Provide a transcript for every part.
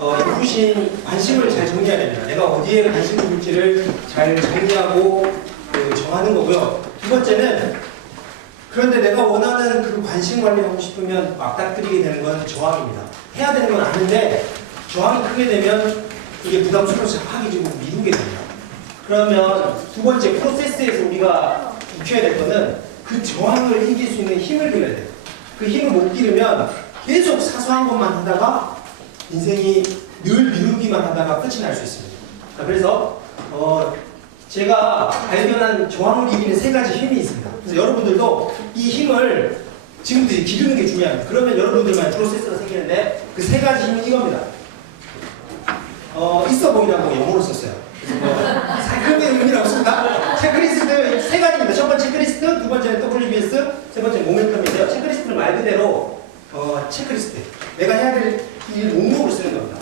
입으신 관심을 잘 정리해야 됩니다. 내가 어디에 관심을 둘지를 잘 정리하고 정하는 거고요. 두 번째는 그런데 내가 원하는 그 관심 관리하고 싶으면 맞닥뜨리게 되는 건 저항입니다. 해야 되는 건 아는데 저항이 크게 되면 이게 부담스러워서 하기 좀 미루게 됩니다. 그러면 두 번째 프로세스에서 우리가 익혀야 될 거는 그 저항을 이길 수 있는 힘을 기르야 돼요. 그 힘을 못 기르면 계속 사소한 것만 하다가 인생이 늘 미루기만 하다가 끝이 날 수 있습니다. 자, 그래서 제가 발견한 저항을 이기는 세 가지 힘이 있습니다. 그래서 여러분들도 이 힘을 지금부터 이제 기르는 게 중요합니다. 그러면 여러분들만 프로세스가 생기는데 그 세 가지 힘은 이겁니다. 있어 보이라고 영어로 썼어요. 그런 게 의미는 없습니다. 체크리스트 세 가지입니다. 첫 번째 체크리스트, 두 번째는 WBS, 세 번째 모멘텀인데요. 체크리스트는 말 그대로 체크리스트. 내가 해야 될 일 목록을 쓰는 겁니다.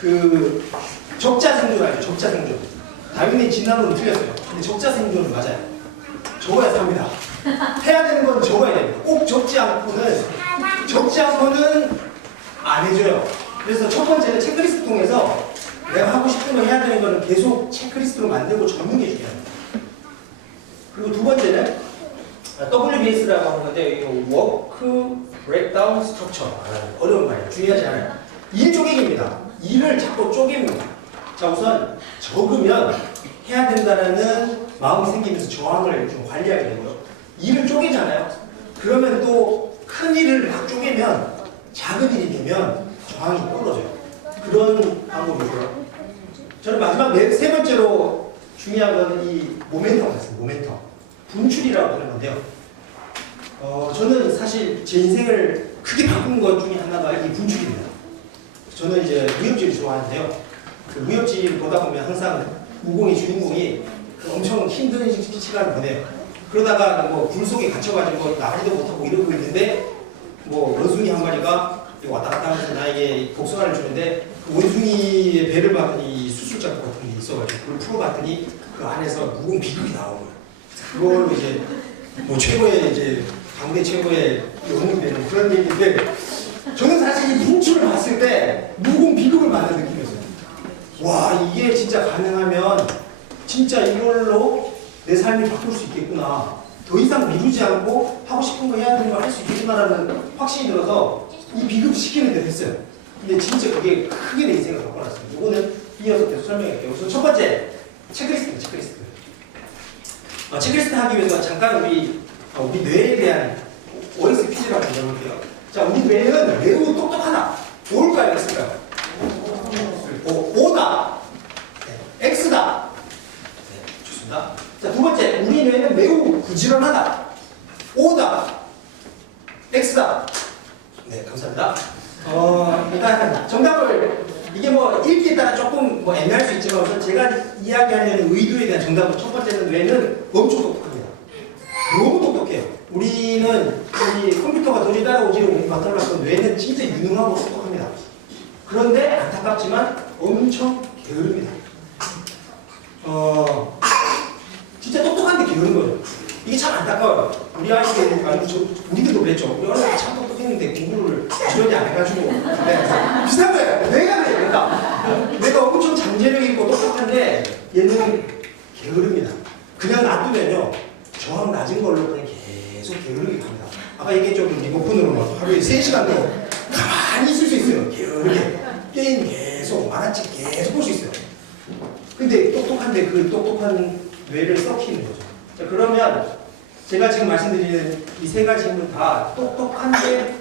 그 적자 생존 알죠? 적자 생존. 다윈의 진단으로는 틀렸어요. 근데 적자 생존은 맞아요. 적어야 삽니다. 해야 되는 건 적어야 됩니다. 꼭 적지 않고는 안 해줘요. 그래서 첫 번째는 체크리스트 통해서 내가 하고 싶은 거 해야 되는 거는 계속 체크리스트로 만들고 적는 게 중요합니다. 그리고 두 번째는 WBS라고 하는 건데 이거 Work Breakdown Structure. 어려운 말이에요. 중요하지 않아요. 일 쪼개기입니다. 일을 자꾸 쪼갭니다. 자, 우선 적으면 해야 된다는 마음이 생기면서 저항을 좀 관리하게 되고요. 일을 쪼개잖아요. 그러면 또 큰 일을 막 쪼개면 작은 일이 되면 저항이 떨어져요. 그런 방법이고요. 저는 마지막 세 번째로 중요한 건 이 모멘텀 같습니다. 모멘텀. 분출이라고 하는 건데요. 저는 사실 제 인생을 크게 바꾼 것 중에 하나가 이 분출입니다. 저는 이제 무협지를 좋아하는데요. 그 무협지를 보다 보면 항상 무공의 주인공이 엄청 힘든 시간을 보내요. 그러다가 뭐 굴 속에 갇혀가지고 나가지도 못하고 이러고 있는데 뭐 원숭이 한 마리가 왔다 갔다 하면서 나에게 복숭아를 주는데 그 원숭이의 배를 봤더니 수술장 같은 게 있어가지고 그걸 풀어봤더니 그 안에서 무공 비극이 나오는 거예요. 그걸로 이제 뭐 최고의 이제 당대 최고의 영웅이 되는 그런 얘기인데 저는 사실 이 분출을 봤을 때 무공 비극을 맞는 느낌이었어요. 와, 이게 진짜 가능하면 진짜 이걸로 내 삶이 바꿀 수 있겠구나. 더 이상 미루지 않고 하고 싶은 거 해야 되는 걸 할 수 있겠구나라는 확신이 들어서 이 비급 시키는 대로 했어요. 근데 진짜 그게 크게 내 인생을 바꿔놨습니다. 이거는 이어서 계속 설명할게요. 우선 첫 번째, 체크리스트. 체크리스트 하기 위해서 잠깐 우리 뇌에 대한 OX 퀴즈를 한번 내볼게요. 자, 우리 뇌는 매우 똑똑하다. 뭘까요? X일까요? O다. 네, X다. 네, 좋습니다. 자, 두 번째, 우리 뇌는 매우 부지런하다. O다. X다. 네, 감사합니다. 일단 정답을 이게 뭐 읽기에 따라 조금 뭐 애매할 수 있지만 우선 제가 이야기하려는 의도에 대한 정답은 첫 번째는 뇌는 엄청 똑똑합니다. 너무 똑똑해요. 우리는 이 컴퓨터가 도저히 따라오지를 못하면서 뇌는 진짜 유능하고 똑똑합니다. 그런데 안타깝지만 엄청 게으릅니다. 진짜 똑똑한데 게으른 거예요. 이게 참 안타까워요. 우리 아이들, 우리들도 그랬죠. 우리 어렸을 때 참 똑똑했는데 공부를 부지런히 안 해가지고. 네, 비슷한 거예요. 내가 그래요. 내가 엄청 잠재력 있고 똑똑한데 얘는 게으릅니다. 그냥 놔두면요. 저항 낮은 걸로 그냥 계속 게으르게 갑니다. 아까 얘기했죠. 리모컨으로 하루에 3시간도 가만히 있을 수 있어요. 게으르게. 게임 계속, 만화책 계속 볼 수 있어요. 근데 똑똑한데 그 똑똑한 뇌를 썩히는 거죠. 자, 그러면 제가 지금 말씀드리는 이 세 가지 힘은 다 똑똑한데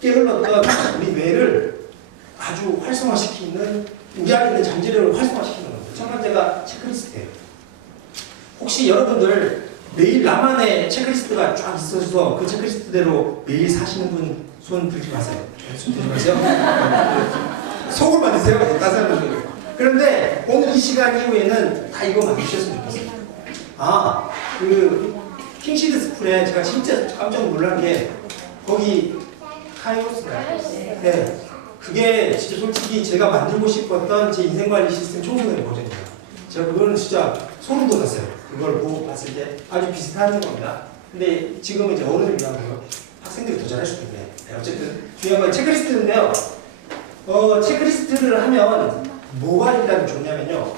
게을렀던 우리 뇌를 아주 활성화시키는 우리 안에 있는 잠재력을 활성화시키는 겁니다. 첫 번째가 체크리스트예요. 혹시 여러분들 매일 나만의 체크리스트가 쫙 있어서 그 체크리스트대로 매일 사시는 분 손 들지 마세요. 손 들지 마세요. 속을 만드세요. 따스한 분들. 그런데 오늘 이 시간 이후에는 다 이거 만드셨으면 좋겠어요. 그 킹시드 스쿨에 제가 진짜 깜짝 놀란 게 거기 카이오스가요. 네, 그게 진짜 솔직히 제가 만들고 싶었던 제 인생관리 시스템 청소년 버전입니다. 제가 그거는 진짜 소름 돋았어요. 그걸 보고 봤을 때 아주 비슷한 겁니다. 근데 지금은 이제 어른을 위한 거예요. 학생들이 더 잘할 수도 있네. 네, 어쨌든 중요한 건 체크리스트인데요. 체크리스트를 하면 뭐가 일단 좋냐면요.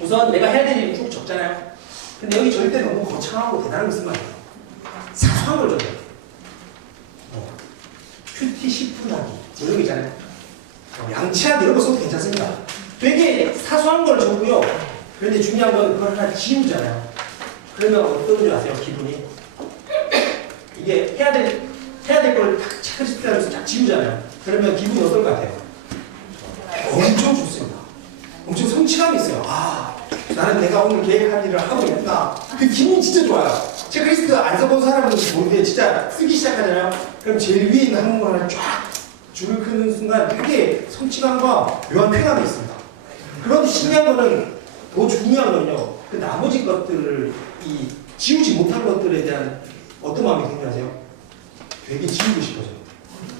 우선 내가 해야 될 일이 쭉 적잖아요. 근데 여기 절대 너무 거창하고 대단한 거 쓰면 안 돼요. 사소한 걸 적어요. 큐티 10분 하기 이런 거 있잖아요. 양치하기 이런 거 써도 괜찮습니다. 되게 사소한 걸 적고요. 그런데 중요한 건 그걸 하나 지우잖아요. 그러면 어떤 줄 아세요? 기분이? 이게 해야 될 걸 딱 체크리스트 하면서 딱 지우잖아요. 그러면 기분이 어떨 것 같아요? 엄청 좋습니다. 엄청 성취감이 있어요. 아, 나는 내가 오늘 계획한 일을 하고 있구나. 그 기분이 진짜 좋아요. 체크리스트 안 써본 사람은 모르는데 진짜 쓰기 시작하잖아요. 그럼 제일 위에 있는 항목을 하나 쫙 줄을 끄는 순간 되게 성취감과 묘한 쾌감이 있습니다. 그런데 신기한 거는 더 중요한 건요. 그 나머지 것들을 이 지우지 못한 것들에 대한 어떤 마음이 드는지 아세요? 되게 지우고 싶어져요.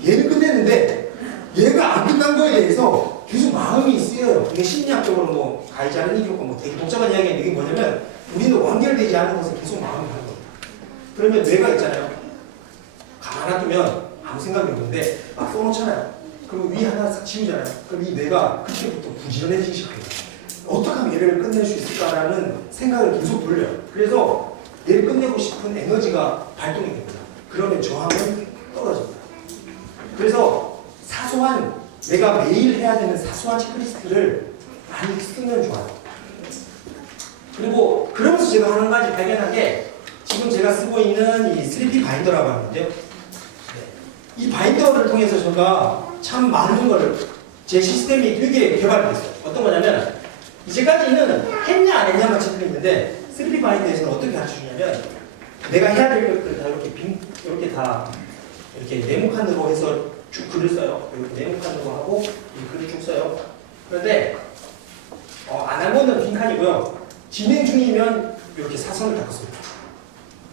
얘는 끝냈는데 얘가 안 끝난 거에 대해서 계속 마음이 쓰여요. 이게 심리학적으로 뭐 가해지 않은 이유가 뭐 되게 복잡한 이야기인데 이게 뭐냐면 우리는 완결되지 않은 것에 계속 마음이 가는 거예요. 그러면 뇌가 있잖아요. 가만 놔두면 아무 생각이 없는데 막 써놓잖아요. 그리고 위 하나 싹 지우잖아요. 그럼 이 뇌가 그때부터 부지런해지기 시작해요. 어떻게 하면 얘를 끝낼 수 있을까라는 생각을 계속 돌려요. 그래서 얘를 끝내고 싶은 에너지가 발동이 됩니다. 그러면 저항은 떨어집니다. 그래서 사소한 내가 매일 해야 되는 사소한 체크리스트를 많이 쓰면 좋아요. 그리고 그러면서 제가 한 가지 발견한 게 지금 제가 쓰고 있는 이 3P 바인더라고 하는데요. 이 바인더를 통해서 제가 참 많은 걸 제 시스템이 되게 개발됐어요. 어떤 거냐면 이제까지는 했냐 안 했냐만 체크했는데 3P 바인더에서는 어떻게 가르쳐주냐면 내가 해야 될 것들 다 이렇게 다 이렇게 네모칸으로 해서 쭉 글을 써요. 이렇게 네모칸으로 하고 이 글을 쭉 써요. 그런데 안 한 거는 빈칸이고요. 진행 중이면 이렇게 사선을 닦았습니다.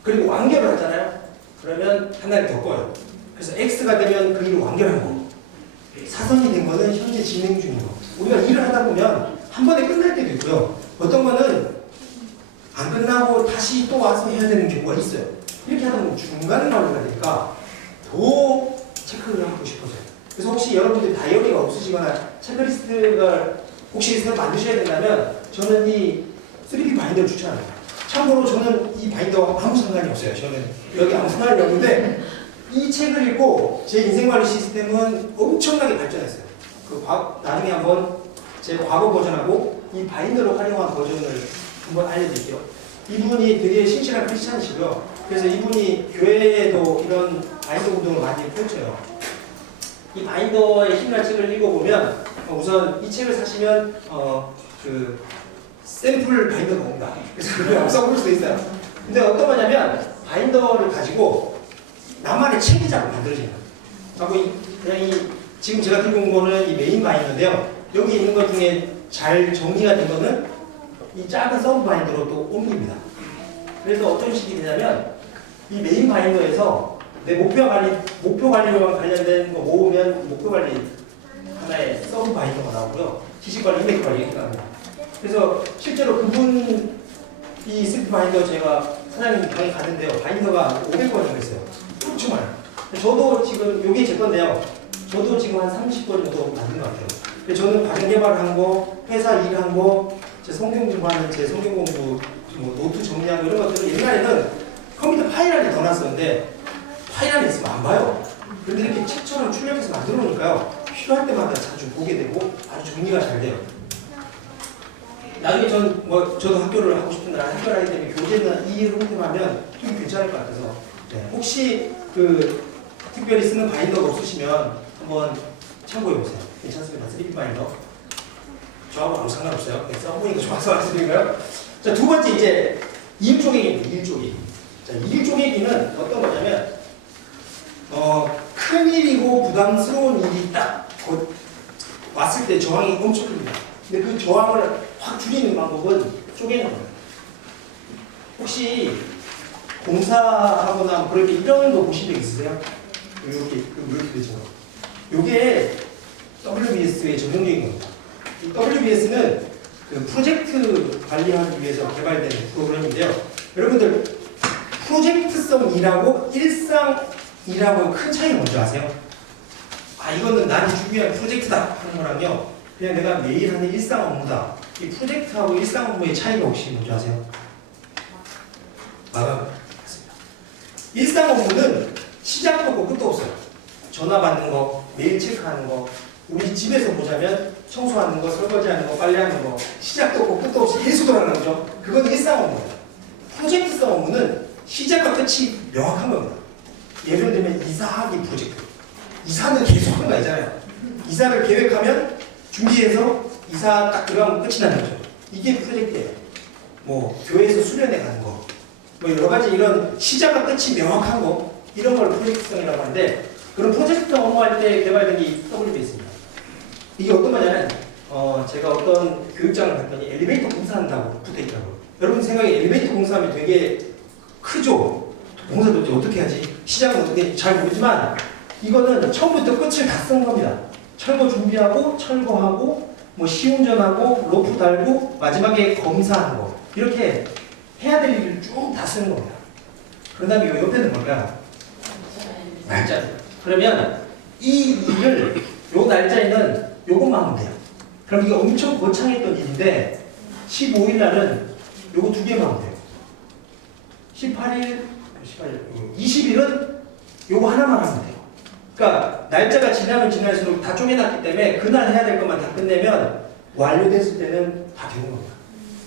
그리고 완결을 하잖아요. 그러면 하나를 더 꺼요. 그래서 X가 되면 그 일을 완결한 거. 사선이 된 거는 현재 진행 중인 거. 우리가 일을 하다 보면 한 번에 끝날 때도 있고요. 어떤 거는 안 끝나고 다시 또 와서 해야 되는 경우가 있어요. 이렇게 하다 보면 중간 관리가 되니까 더 체크를 하고 싶어져요. 그래서 혹시 여러분들 다이어리가 없으시거나 체크리스트를 혹시 새로 만드셔야 된다면 저는 이 3D 바인더를 추천합니다. 참고로 저는 이 바인더와 아무 상관이 없어요. 저는 여기 아무 상관이 없는데 이 책을 읽고 제 인생관리 시스템은 엄청나게 발전했어요. 나중에 한번 제 과거 버전하고 이 바인더를 활용한 버전을 한번 알려드릴게요. 이분이 되게 신실한 크리스찬이시고요. 그래서 이분이 교회에도 이런 바인더 운동을 많이 펼쳐요. 이 바인더의 힘이라는 책을 읽어보면 우선 이 책을 사시면 그 샘플 바인더가 옵니다. 그래서 그걸 써볼 수도 있어요. 근데 어떤 거냐면 바인더를 가지고 나만의 체계작을 만들어집니다. 그냥 지금 제가 들고 온 거는 이 메인 바인더인데요. 여기 있는 것 중에 잘 정리가 된 거는 이 작은 서브 바인더로 또 옮깁니다. 그래서 어떤 식이 되냐면 이 메인 바인더에서 내 목표 관리와 관련된 거 모으면 목표 관리 하나의 서브 바인더가 나오고요. 지식 관리, 인맥 관리 이렇게 나옵니다. 그래서 실제로 그분 이 스피 바인더 제가 사장님 방에 갔는데요. 바인더가 500권 정도 있어요. 엄청 많아요. 저도 지금 요게 제 건데요. 저도 지금 한 30권 정도 만든 것 같아요. 저는 과정 개발한 거, 회사 일한 거, 제 성경 공부하는 제 성경 공부, 뭐 노트 정리하고 이런 것들을 옛날에는 컴퓨터 파일 안에 넣어놨었는데 파일 안에 있으면 안 봐요. 그런데 이렇게 책처럼 출력해서 만들어 놓으니까요. 필요할 때마다 자주 보게 되고 아주 정리가 잘 돼요. 나중에 저도 학교를 하고 싶은 날 학교를 하기 때문에 교재나 이 형태로 하면 좀 괜찮을 것 같아서 혹시 특별히 쓰는 바인더가 없으시면 한번 참고해보세요. 괜찮습니다. 3D 바인더. 저하고 아무 상관없어요. 써보니까 좋아서 말씀드리고요. 자, 두 번째 이제 일 쪼개기입니다. 일 쪼개기. 자, 일 쪼개기는 어떤 거냐면 큰일이고 부담스러운 일이 딱 왔을 때 저항이 엄청 큽니다. 근데 그 저항을 확 줄이는 방법은 쪼개는 거예요. 혹시 공사하거나 뭐 그럴 때 이런 거 보신 적 있으세요? 이렇게 되죠. 요게 WBS의 전형적인 겁니다. 이 WBS는 그 프로젝트 관리하기 위해서 개발된 프로그램인데요. 여러분들 프로젝트성 일하고 일상 일하고 큰 차이 뭔지 아세요? 이거는 나는 중요한 프로젝트다 하는 거랑요, 그냥 내가 매일 하는 일상 업무다. 이 프로젝트하고 일상 업무의 차이가 혹시 뭔지 아세요? 맞습니다. 일상 업무는 시작도 없고 끝도 없어요. 전화 받는 거, 메일 체크하는 거, 우리 집에서 보자면 청소하는 거, 설거지하는 거, 빨래하는 거, 시작도 없고 끝도 없이 계속 돌아가는 거죠. 그건 일상 업무예요. 프로젝트성 업무는 시작과 끝이 명확한 겁니다. 예를 들면 이사하기 프로젝트. 이사는 계속 하는 거 아니잖아요. 이사를 계획하면 준비해서 이사 딱 들어가면 끝이 나는 거죠. 이게 프로젝트예요. 뭐 교회에서 수련회 가는 거, 뭐 여러 가지 이런 시작과 끝이 명확한 거, 이런 걸 프로젝트성이라고 하는데, 그런 프로젝트성 업무할 때 개발된 게 WBS입니다. 이게 어떤 거냐면 제가 어떤 교육장을 갔더니 엘리베이터 공사한다고 붙어있더라고요. 여러분 생각에 엘리베이터 공사하면 되게 크죠? 공사도 어떻게 하지? 시작은 어떻게 잘 모르지만 이거는 처음부터 끝을 다 쓴 겁니다. 철거 준비하고 철거하고 뭐 시운전하고 로프 달고 마지막에 검사하는 거, 이렇게 해야 될 일을 쭉 다 쓰는 겁니다. 그런 다음에 이 옆에는 뭘까요? 날짜. 그러면 이 일을 요 날짜에는 요것만 하면 돼요. 그럼 이게 엄청 거창했던 일인데 15일 날은 요거 두 개만 하면 돼요. 20일은 요거 하나만 하면 돼요. 그러니까 날짜가 지나면 지날수록 다 쪼개놨기 때문에 그날 해야 될 것만 다 끝내면 완료됐을 때는 다 되는 겁니다.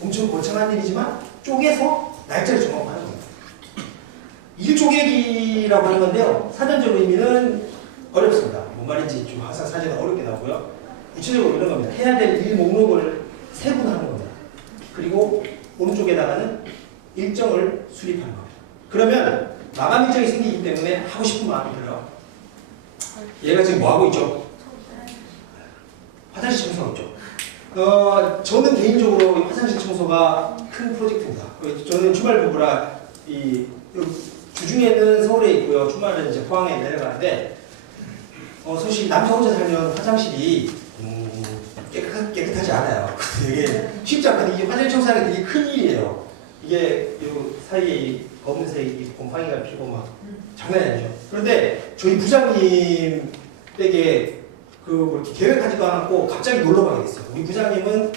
엄청 거창한 일이지만 쪼개서 날짜를 정하고 하는 겁니다. 일 쪼개기라고 하는 건데요, 사전적 의미는 어렵습니다. 뭔 말인지 좀 항상 사전은 어렵게 나오고요. 구체적으로 이런 겁니다. 해야 될 일 목록을 세분하는 겁니다. 그리고 오른쪽에다가는 일정을 수립하는 겁니다. 그러면 마감 일정이 생기기 때문에 하고 싶은 마음이 들어요. 얘가 지금 뭐 하고 있죠? 화장실 청소하고 있죠. 저는 개인적으로 화장실 청소가 큰 프로젝트입니다. 저는 주말 부부라 주중에는 서울에 있고요, 주말은 이제 포항에 내려가는데, 솔직히 남자 혼자 살면 화장실이 깨끗하지 않아요. 되게 쉽지 않거든요. 이게 화장실 청소하는 게 되게 큰 일이에요. 이게 요 사이에 이 검은색 이 곰팡이가 피고 막 장난이 아니죠. 그런데 저희 부장님 댁에 뭐 이렇게 계획하지도 않았고 갑자기 놀러 가게 됐어요. 우리 부장님은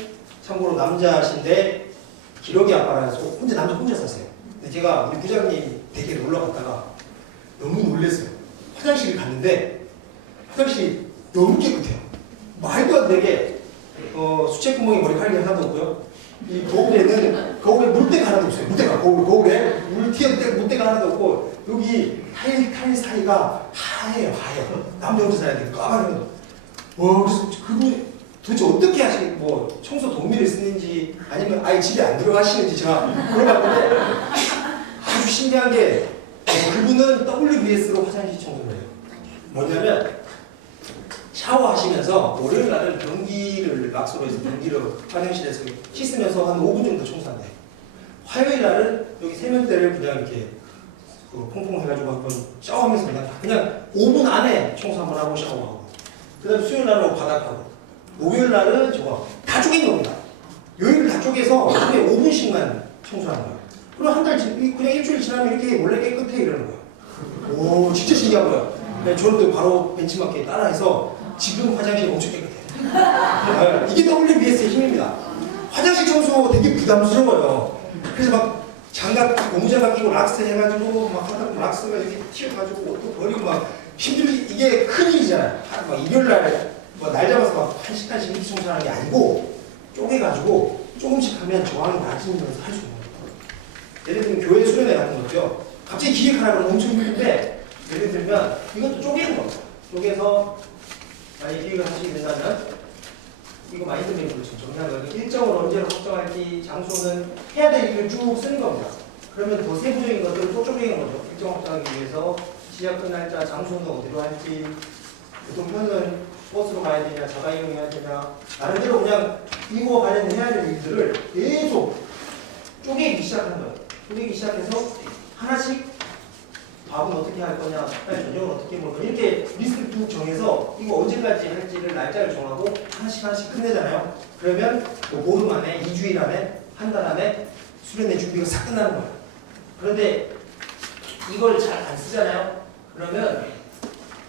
참고로 남자신데 기러기 아빠라서 남자 혼자 사세요. 근데 제가 우리 부장님 댁에 놀러 갔다가 너무 놀랐어요. 화장실을 갔는데 화장실이 너무 깨끗해요. 말도 안 되게 수채구멍에 머리카락이 하나도 없고요. 이 거울에 물때가 하나도 없어요. 물때가 거울에 물때가 하나도 없고, 여기 타일 사이가 하얘요. 남자 혼자 살아야 돼. 까마귀는. 그래서 그분이 도대체 어떻게 뭐 청소 도우미를 쓰는지 아니면 아예 집에 안 들어가시는지 제가 물어봤는데, 아주 신기한 게 그분은 WBS로 화장실 청소를 해요. 뭐냐면 샤워하시면서 월요일 날은 변기를 락스로 해서 변기를 화장실에서 씻으면서 한 5분 정도 청소한대요. 화요일 날은 여기 세면대를 그냥 이렇게 퐁퐁 해가지고 한번 샤워하면서 그냥 5분 안에 청소 한번 하고 샤워하고, 그 다음에 수요일 날은 바닥하고, 목요일 날은 저거 다 쪼갠 겁니다. 요일을 다 쪼개서 하루에 5분씩만 청소하는 거예요. 그럼 한 달, 그냥 일주일 지나면 이렇게 원래 깨끗해 이러는 거예요. 오, 진짜 신기한 거예요. 저는 또 바로 벤치마킹 따라해서 지금 화장실 엄청 깨끗해요. 이게 WBS의 힘입니다. 화장실 청소 되게 부담스러워요. 그래서 막 고무장갑 끼고 락스 해가지고 막 하다 보면 락스가 이렇게 튀어가지고 옷도 버리고 막 힘들게, 이게 큰 일이잖아요. 막 일요일날 뭐 날 잡아서 막 1시간씩 이렇게 청소하는 게 아니고 쪼개가지고 조금씩 하면 저항이 낮으면서 할 수 있는 거예요. 예를 들면 교회 수련회 같은 거죠. 갑자기 기획하라고 하면 엄청 힘든데, 예를 들면 이것도 쪼개는 겁니다. 쪼개서 만약 기획을 하시게 된다면 이거 마인드맵으로 지금 정리한 거예요. 일정을 언제로 확정할지, 장소는 해야 될 일을 쭉 쓰는 겁니다. 그러면 더 세부적인 것들을 또 쪼개는 거죠. 일정 확정하기 위해서 시작 날짜, 장소는 어디로 할지, 교통편은 버스로 가야 되냐, 자가 이용해야 되냐, 나름대로 그냥 이거 관련해야 될 일들을 계속 쪼개기 시작하는 거예요. 쪼개기 시작해서 하나씩 밥은 어떻게 할 거냐, 저녁은 어떻게 먹을 거냐, 이렇게 리스트를 쭉 정해서 이거 언제까지 할지를 날짜를 정하고 하나씩 끝내잖아요. 그러면 뭐 보름 안에, 2주일 안에, 한 달 안에 수련회 준비가 싹 끝나는 거예요. 그런데 이걸 잘 안 쓰잖아요. 그러면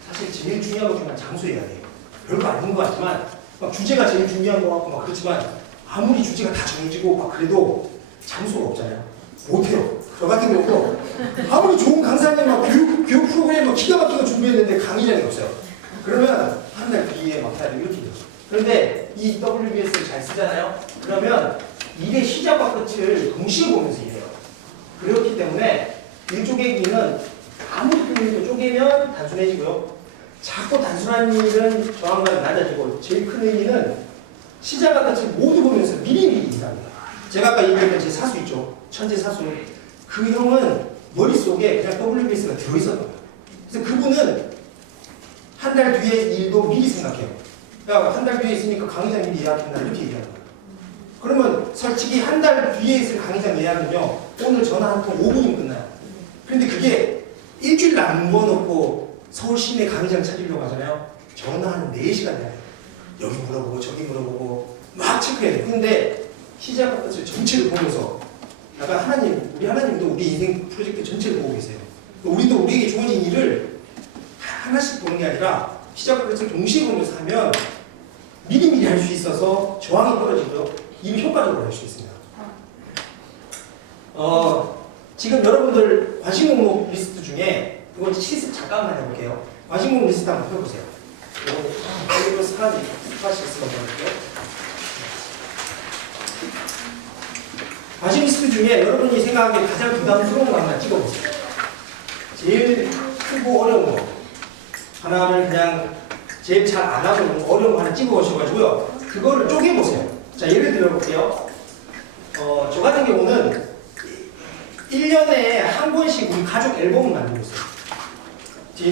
사실 제일 중요한 것 중에 장소여야 돼요. 별거 아닌 것 같지만 막 주제가 제일 중요한 것 같고 막 그렇지만 아무리 주제가 다 정해지고 막 그래도 장소가 없잖아요. 못해요. 저 같은 경우도 아무리 좋은 강사님 막 교육 프로그램 막 기가 막힌 거 준비했는데 강의장이 없어요. 그러면 한 달 뒤에 막 해야 돼 이렇게 돼요. 그런데 이 WBS를 잘 쓰잖아요. 그러면 일의 시작과 끝을 동시에 보면서 일해요. 그렇기 때문에 일조개기는 아무리 큰 일도 쪼개면 단순해지고요. 자꾸 단순한 일은 저항감이 낮아지고 제일 큰 의미는 시작과 끝을 모두 보면서 미리미리 일합니다. 제가 아까 얘기했던 제 사수 있죠. 천재 사수. 그 형은 머릿속에 그냥 WBS가 들어있었던 거예요. 그래서 그분은 한 달 뒤에 일도 미리 생각해요. 야, 한 달 뒤에 있으니까 강의장 미리 예약한다 이렇게 얘기하는 거예요. 그러면 솔직히 한 달 뒤에 있을 강의장 예약은요. 오늘 전화 한 통 5분이면 끝나요. 그런데 그게 일주일 안 모아놓고 서울 시내 강의장 찾으려고 하잖아요. 전화 한 4시간 해요. 여기 물어보고 저기 물어보고 막 체크해야 돼요. 근데 시작과 끝을 전체를 보면서 약간 하나님, 우리 하나님도 우리 인생 프로젝트 전체를 보고 계세요. 우리도 우리에게 주어진 일을 하나씩 보는 게 아니라 시작과 끝을 동시에 보면서 하면 미리미리 할 수 있어서 저항이 떨어지고요. 일을 효과적으로 할 수 있습니다. 지금 여러분들 관심 목록 리스트 중에 이거 실습 잠깐만 해볼게요. 관심 목록 리스트 한번 펴보세요. 이거 스카시 있으면 볼게요. 관심 리스트 중에 여러분이 생각하기에 가장 부담스러운 거 하나 찍어보세요. 제일 크고 어려운 거 하나를 그냥 제일 잘 안 하고 어려운 거 하나 찍어보셔가지고요. 그거를 쪼개보세요. 자, 예를 들어볼게요. 저 같은 경우는 1년에 한 번씩 우리 가족 앨범을 만들고 있어요.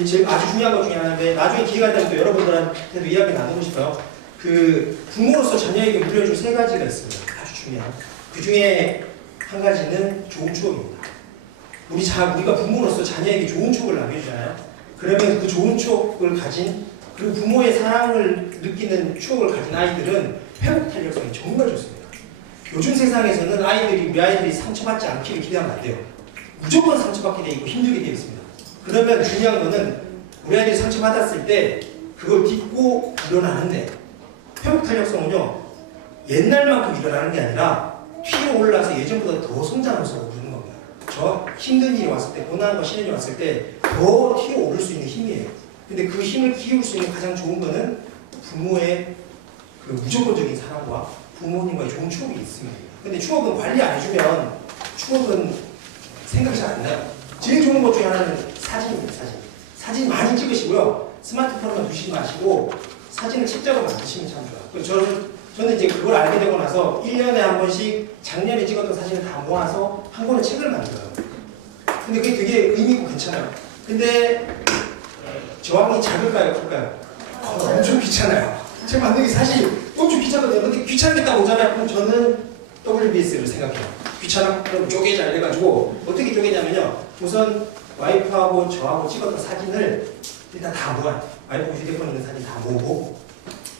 제일 아주 중요한 것 중에 하나인데 나중에 기회가 되면 또 여러분들한테도 이야기 나누고 싶어요. 그 부모로서 자녀에게 물려줄 3가지가 있습니다. 아주 중요한. 그 중에 한 가지는 좋은 추억입니다. 우리가 부모로서 자녀에게 좋은 추억을 남겨주잖아요. 그러면 그 좋은 추억을 가진 그리고 부모의 사랑을 느끼는 추억을 가진 아이들은 회복 탄력성이 정말 좋습니다. 요즘 세상에서는 우리 아이들이 상처받지 않기를 기대하면 안 돼요. 무조건 상처받게 돼 있고 힘들게 되어 있습니다. 그러면 중요한 거는 우리 아이들이 상처받았을 때 그걸 딛고 일어나는데 회복 탄력성은요 옛날만큼 일어나는 게 아니라 튀어 올라서 예전보다 더 성장하면서 오르는 겁니다. 저 힘든 일이 왔을 때, 고난과 시련이 왔을 때 더 튀어 오를 수 있는 힘이에요. 근데 그 힘을 키울 수 있는 가장 좋은 거는 부모의 그 무조건적인 사랑과 부모님과의 좋은 추억이 있습니다. 근데 추억은 관리 안 해주면 추억은 생각이 잘 안 나요. 제일 좋은 것 중에 하나는 사진입니다. 사진 많이 찍으시고요. 스마트폰만 두시지 마시고 사진을 책자로 만드시면 참 좋아요. 저는 이제 그걸 알게 되고 나서 1년에 한 번씩 작년에 찍었던 사진을 다 모아서 한 권의 책을 만들어요. 근데 그게 되게 의미 있고 괜찮아요. 근데 저항이 작을까요? 클까요? 엄청 귀찮아요. 책 만들기 사실 엄청 귀찮거든요. 근데 귀찮겠다고 오잖아요. 그럼 저는 WBS를 생각해요. 귀찮아? 그럼 쪼개자 이래가지고 어떻게 쪼개냐면요. 우선 와이프하고 저하고 찍었던 사진을 일단 다 모아요. 와이프 휴대폰 있는 사진 다 모으고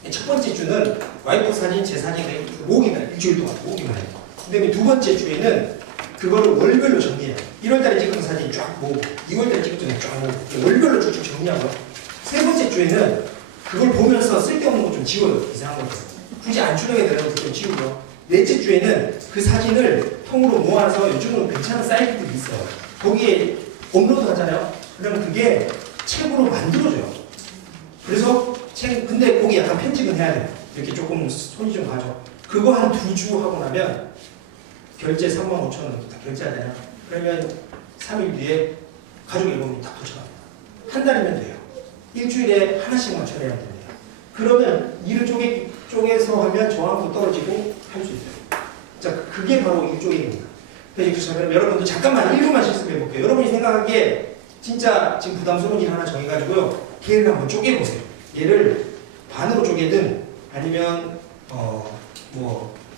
첫 번째 주는 와이프 사진, 제 사진을 모으기만 해요. 일주일 동안 모으기만 해요. 그 다음에 두 번째 주에는 그거를 월별로 정리해요. 1월달에 찍은 사진 쫙 모으고 2월달에 찍은 사진 쫙 모으고 월별로 쭉쭉 정리하고요. 세 번째 주에는 그걸 보면서 쓸데없는 거 좀 지워요. 이상한 것들. 굳이 안 출력해야 되는 것도 좀 지우고요. 넷째 주에는 그 사진을 통으로 모아서 요즘은 괜찮은 사이트들이 있어요. 거기에 업로드 하잖아요. 그러면 그게 책으로 만들어져요. 그래서 근데 거기 약간 편집은 해야 돼요. 이렇게 조금 손이 좀 가죠. 그거 한 2주 하고 나면 결제 35,000원 다 결제하잖아요. 그러면 3일 뒤에 가족 앨범이 딱 도착합니다. 한 달이면 돼요. 일주일에 하나씩만 처리하면 됩니다. 그러면 일을 쪼개서 하면 저항도 떨어지고 할 수 있어요. 자, 그게 바로 일조개입니다. 그래서 여러분도 잠깐만 1분만 실습해 볼게요. 여러분이 생각하기에 진짜 지금 부담스러운 일 하나 정해가지고요. 걔를 한번 쪼개보세요. 얘를 반으로 쪼개든 아니면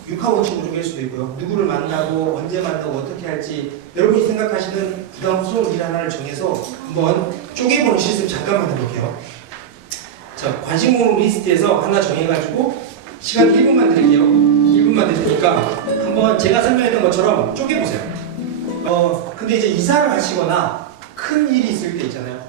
육하원칙으로 쪼갤 수도 있고요. 누구를 만나고 언제 만나고 어떻게 할지 여러분이 생각하시는 부담스러운 일 하나를 정해서 한번 쪼개보는 실습 잠깐만 해볼게요. 자, 관심목 리스트에서 하나 정해가지고 시간 1분만 드릴게요. 1분만 드리니까 한번 제가 설명했던 것처럼 쪼개보세요. 근데 이제 이사를 하시거나 큰 일이 있을 때 있잖아요.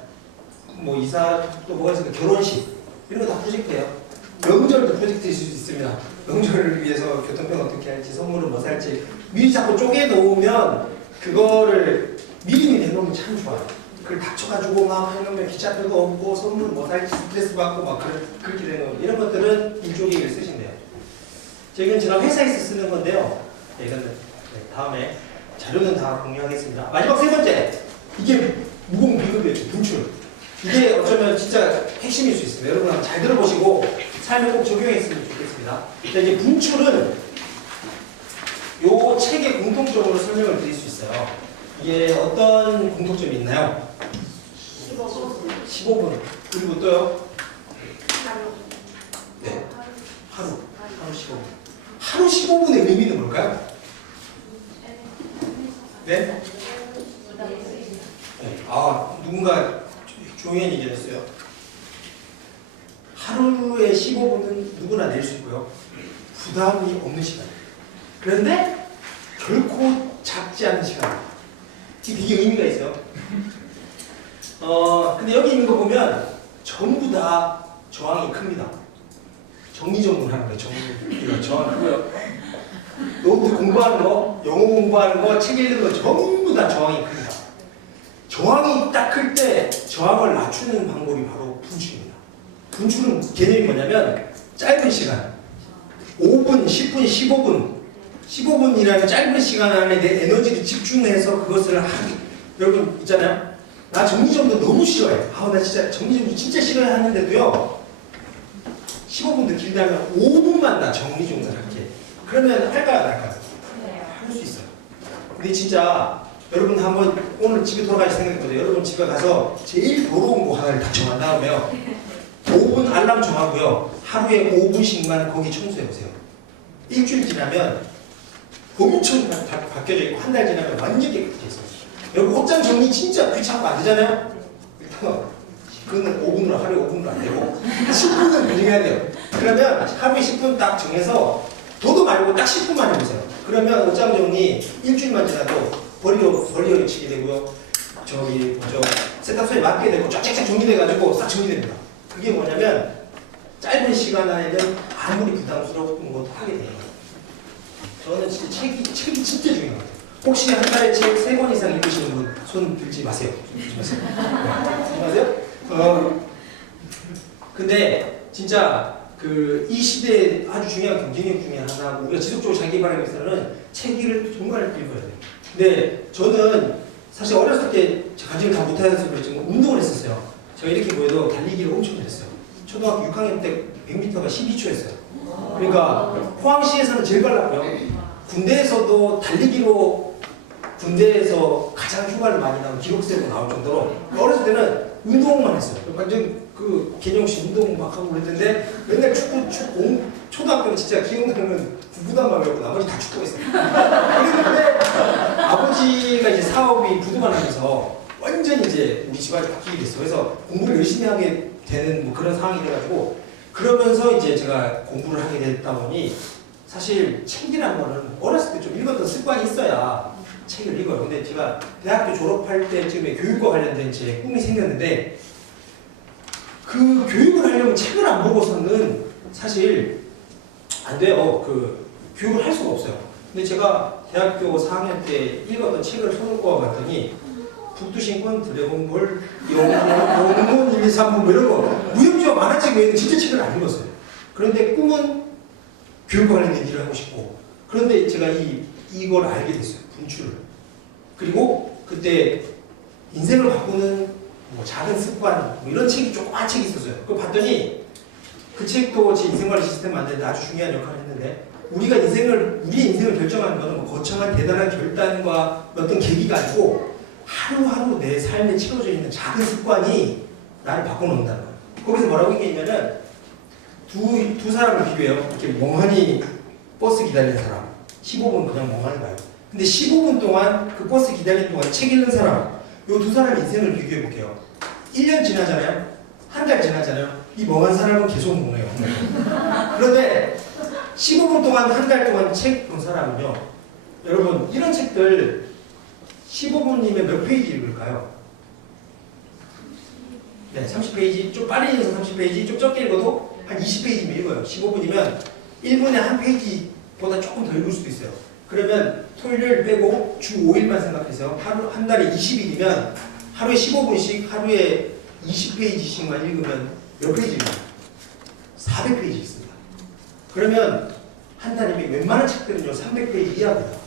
뭐 이사 또 뭐가 있을까 결혼식 이런 거 다 프로젝트예요. 명절도 프로젝트일 수 있습니다. 명절을 위해서 교통편 어떻게 할지 선물은 뭐 살지 미리 자꾸 쪼개 놓으면 그거를 미리미리 해놓으면 참 좋아요. 그걸 닥쳐가지고 막 해놓으면 기차표도 없고 선물 뭐 살지 스트레스 받고 막 그렇게 되는 이런 것들은 일조기를 쓰신대요. 이건 제가 회사에서 쓰는 건데요. 이거는 다음에 자료는 다 공유하겠습니다. 마지막 세 번째, 이게 무공 비급이에요. 분출. 이게 어쩌면 진짜 핵심일 수 있습니다. 여러분 한번 잘 들어보시고 삶에 꼭 적용했으면 좋겠습니다. 자, 이제 분출은 요 책의 공통적으로 설명을 드릴 수 있어요. 이게 어떤 공통점이 있나요? 15분. 그리고 또요? 네. 하루 15분. 하루 15분의 의미는 뭘까요? 네? 네. 아, 누군가 조용히 얘기했어요. 하루에 15분은 누구나 낼 수 있고요. 부담이 없는 시간. 그런데 결코 작지 않은 시간. 되게 의미가 있어요. 근데 여기 있는 거 보면 전부 다 저항이 큽니다. 정리정돈하는 거예요. 정리. 저항 크고요. 노트 공부하는 거, 영어 공부하는 거, 책 읽는 거 전부 다 저항이 큽니다. 저항이 딱 클 때 저항을 낮추는 방법이 바로 분출입니다. 분출은 개념이 뭐냐면 짧은 시간, 5분, 10분, 15분, 15분이라는 짧은 시간 안에 내 에너지를 집중해서 그것을 하기. 여러분 있잖아요. 나 정리정돈 너무 싫어해. 나 진짜 정리정돈 진짜 싫어해 하는데도요. 15분도 길다면 5분만 나 정리정돈 할게. 그러면 할까요? 안 할까요? 할 수 있어요. 근데 진짜 여러분 한번 오늘 집에 돌아가실 생각해보세요. 여러분 집에 가서 제일 더러운 거 하나를 딱 정한 다음에요. 5분 알람 정하고요. 하루에 5분씩만 거기 청소해보세요. 일주일 지나면 엄청 바뀌어져 있고 한 달 지나면 완전 깨끗해져요. 여러분 옷장 정리 진짜 귀찮고 안 되잖아요? 일단 그거는 5분으로 하루에 5분으로 안 되고 10분은 유지해야 돼요. 그러면 하루에 10분 딱 정해서 도도 말고 딱 10분만 해보세요. 그러면 옷장 정리 일주일만 지나도 버리어 치게 되고요. 세탁소에 맡게 되고 쫙쫙쫙 정리돼가지고 싹 정리됩니다. 그게 뭐냐면 짧은 시간 안에는 아무리 부담스러운 것도 하게 돼요. 저는 진짜 책이 진짜 중요한 것 같아요. 혹시 한 달에 책 3권 이상 읽으시는 분 손 들지 마세요. 들지 마세요. 근데 진짜 이 시대에 아주 중요한 경쟁력 중에 하나고 우리가 지속적으로 자기 개발하기 위해서는 책을 정말 읽어야 돼요. 근데 저는 사실 어렸을 때 가지를 다 못해서 그랬지만 운동을 했었어요. 제가 이렇게 보여도 달리기를 엄청 잘했어요. 초등학교 6학년 때 100m가 12초였어요. 그러니까 포항시에서는 제일 빨랐고요. 군대에서도 달리기로 군대에서 가장 휴가를 많이 나온 기록세로 나올 정도로 어렸을 때는 운동만 했어요. 완전 개념 없이 운동 막 하고 그랬는데 맨날 초등학교는 진짜 기억나는 부부단방이었고 나머지 다 축구했어요. 그랬는데 아버지가 이제 사업이 부도가 나면서 완전히 이제 우리 집안이 바뀌게 됐어요. 그래서 공부를 열심히 하게 되는 뭐 그런 상황이 돼가지고 그러면서 이제 제가 공부를 하게 됐다 보니 사실 책이라는 거는 어렸을 때 좀 읽었던 습관이 있어야 책을 읽어요. 근데 제가 대학교 졸업할 때쯤에 교육과 관련된 제 꿈이 생겼는데 그 교육을 하려면 책을 안 보고서는 사실 안 돼요. 교육을 할 수가 없어요. 근데 제가 대학교 4학년 때 읽었던 책을 손을 꼽아봤더니 북두신권, 드래곤볼, 영문 1, 2, 3부 뭐 이런 거 무협지와 만화책 외에는 진짜 책을 안 읽었어요. 그런데 꿈은 교육과 관련된 일을 하고 싶고 그런데 제가 이걸 알게 됐어요. 분출을. 그리고 그때 인생을 바꾸는 뭐 작은 습관 뭐 이런 책이 조그만 책이 있었어요. 그걸 봤더니 그 책도 제 인생관리 시스템 만드는데 아주 중요한 역할을 했는데 우리의 인생을 결정하는 것은 뭐 거창한 대단한 결단과 어떤 계기가 아니고 하루하루 내 삶에 채워져 있는 작은 습관이 나를 바꿔놓는다는 거예요. 거기서 뭐라고 얘기했냐면 두 사람을 비교해요. 이렇게 멍하니 버스 기다리는 사람 15분 그냥 멍하니 가요. 근데 15분 동안 그 버스 기다리는 동안 책 읽는 사람 요 두 사람 인생을 비교해 볼게요. 1년 지나잖아요. 한 달 지나잖아요. 이 멍한 사람은 계속 멍해요. 그런데 15분 동안 한 달 동안 책 본 사람은요. 여러분 이런 책들 15분이면 몇 페이지 읽을까요? 네, 30페이지, 좀 빨리 읽어서 30페이지, 좀 적게 읽어도 한 20페이지면 읽어요. 15분이면 1분에 한 페이지보다 조금 더 읽을 수도 있어요. 그러면 토요일 빼고 주 5일만 생각해서 하루, 한 달에 20일이면 하루에 15분씩 하루에 20페이지씩만 읽으면 몇 페이지입니까? 400페이지 있습니다. 그러면 한 달이면 웬만한 책들은요 300페이지 이하입니다.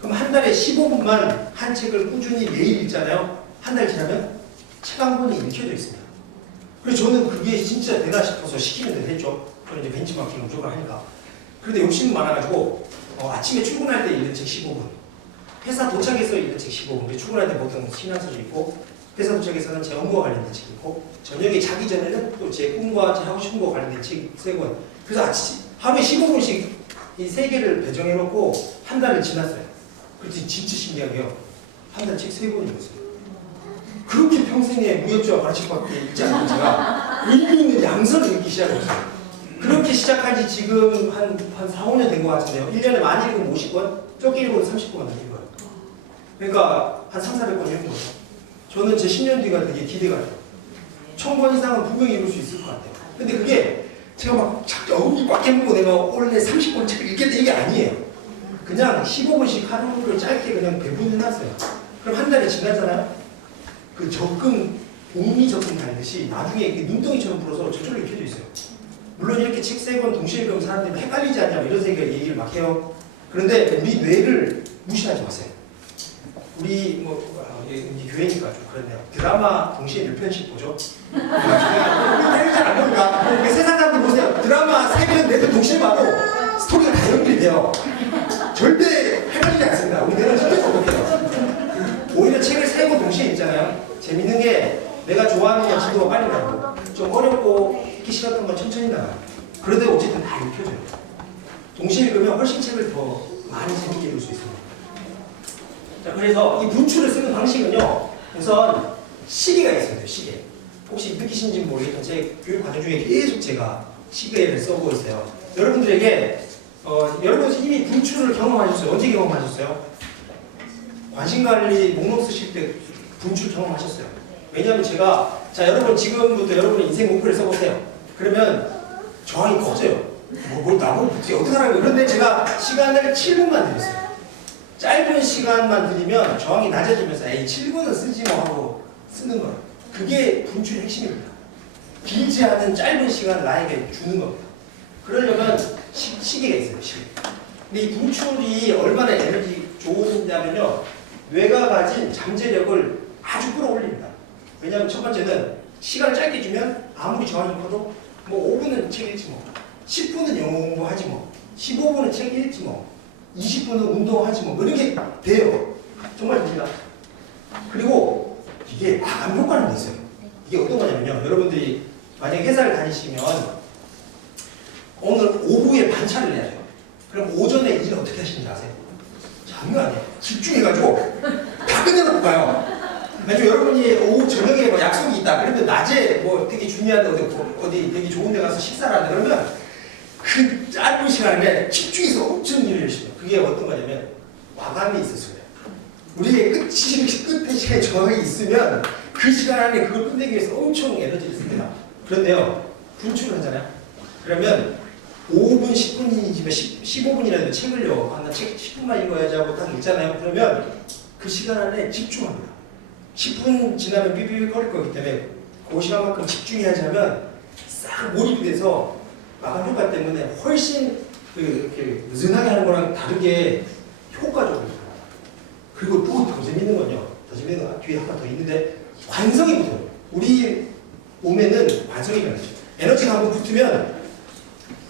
그럼 한 달에 15분만 한 책을 꾸준히 매일 읽잖아요. 한 달 지나면 책 한 권이 읽혀져 있습니다. 그래서 저는 그게 진짜 되나 싶어서 시키는 대로 했죠. 저는 이제 벤치마킹 무조건 하니까. 그런데 욕심이 많아가지고 아침에 출근할 때 읽는 책 15분, 회사 도착해서 읽는 책 15분, 출근할 때 보통 신앙서적 읽고, 회사 도착해서는 제 업무와 관련된 책 읽고, 저녁에 자기 전에는 또 제 꿈과 제 하고 싶은 거 관련된 책 3권. 그래서 하루에 15분씩 이 3개를 배정해놓고 한 달을 지났어요. 그랬더니 진짜 신기하게요. 한 달 책 3권 읽었어요. 그렇게 평생에 무협지와 가르침밖에 읽지 않고 제가 의미 있는 양서를 읽기 시작했어요. 그렇게 시작한 지 지금 한 4, 5년 된 것 같은데요. 1년에 많이 읽으면 50권, 적게 읽으면 30권만 읽어요. 그러니까 한 3, 400권 읽은 거죠. 저는 제 10년 뒤가 되게 기대가 돼요. 1000권 이상은 분명히 읽을 수 있을 것 같아요. 근데 그게 제가 막 어금니 꽉 깨물고 내가 원래 30권 책을 읽겠다 이게 아니에요. 그냥 15분씩 하루를 짧게 그냥 배분해놨어요. 그럼 한 달이 지나잖아요. 그 적금, 복리 적금 달듯이 나중에 눈덩이처럼 불어서 저절로 익혀져 있어요. 물론 이렇게 책 3권 동시에 읽으면 사람들이 헷갈리지 않냐 이런 얘기를 막 해요. 그런데 우리 뇌를 무시하지 마세요. 우리 우리 교회니까 좀 그렇네요. 드라마 동시에 몇 편씩 보죠? 우리 잘안 보니까 세상 사람들 보세요. 드라마 3편, 4편 동시에 봐도 스토리가 다 연결이 돼요. 절대 헷갈리지 않습니다. 우리 뇌는 진짜 똑똑해요. 오히려 책을 3권 동시에 읽잖아요. 재밌는 게 내가 좋아하는 건 지도가 빨리 가고 좀 어렵고 읽기 싫었던 건 천천히 나가요. 그런데 어쨌든 다 읽혀져요. 동시에 읽으면 훨씬 책을 더 많이 재밌게 읽을 수 있습니다. 자, 그래서 이 분출을 쓰는 방식은요, 우선 시계가 있어요. 시계. 혹시 느끼신지 모르겠지만 제 교육 과정 중에 계속 제가 시계를 써보고 있어요. 여러분들에게 여러분 이미 분출을 경험하셨어요. 언제 경험하셨어요? 관심관리 목록 쓰실 때 분출 경험하셨어요. 왜냐하면 제가 자 여러분 지금부터 여러분의 인생 목표를 써보세요. 그러면 저항이 커져요. 뭘 나보고 어떻게 하라고. 그런데 제가 시간을 7분만 드렸어요. 짧은 시간만 드리면 저항이 낮아지면서 에이 7분은 쓰지 뭐 하고 쓰는 거예요. 그게 분출의 핵심입니다. 길지 않은 짧은 시간을 나에게 주는 겁니다. 그러려면 시계가 있어요. 시계. 근데 이 분출이 얼마나 에너지 좋으냐면요. 뇌가 가진 잠재력을 아주 끌어올립니다. 왜냐하면 첫 번째는 시간을 짧게 주면 아무리 저항이 커도 뭐 5분은 책 읽지 뭐 10분은 영어 공부하지 뭐 15분은 책 읽지 뭐 20분은 운동하지 뭐 이런 게 돼요. 정말 됩니다. 그리고 이게 마감 효과는 게 있어요. 이게 어떤 거냐면요. 여러분들이 만약에 회사를 다니시면 오늘 오후에 반차를 내야 돼요. 그럼 오전에 일을 어떻게 하시는지 아세요? 장난 아니에요. 집중해가지고 다 끝내놓고 가요. 만약에 여러분이 오후 저녁에 뭐 약속이 있다. 그런데 낮에 뭐 되게 중요한 어디 되게 좋은 데 가서 식사를 한다. 그러면 그 짧은 시간에 집중해서 엄청 일을 열심히 해요. 그게 어떤 거냐면 마감이 있어서 그래요. 우리의 끝에 시간에 저항이 있으면 그 시간 안에 그걸 끝내기 위해서 엄청 에너지를 씁니다. 그런데요. 분출을 하잖아요. 그러면 5분, 10분이지만 15분이라도 책을요. 나 책 10분만 읽어야지 하고 딱 읽잖아요. 그러면 그 시간 안에 집중합니다. 10분 지나면 삐삐삐 거릴 거기 때문에 그 시간만큼 집중해야지 하면 싹 몰입이 돼서 마감 효과 때문에 훨씬 이렇게 느슨하게 하는 거랑 다르게 효과적으로 그리고 또 더 재밌는 건요. 더 재밌는 건 뒤에 하나 더 있는데 관성이 붙어요. 우리 몸에는 관성이 변하죠. 에너지가 한번 붙으면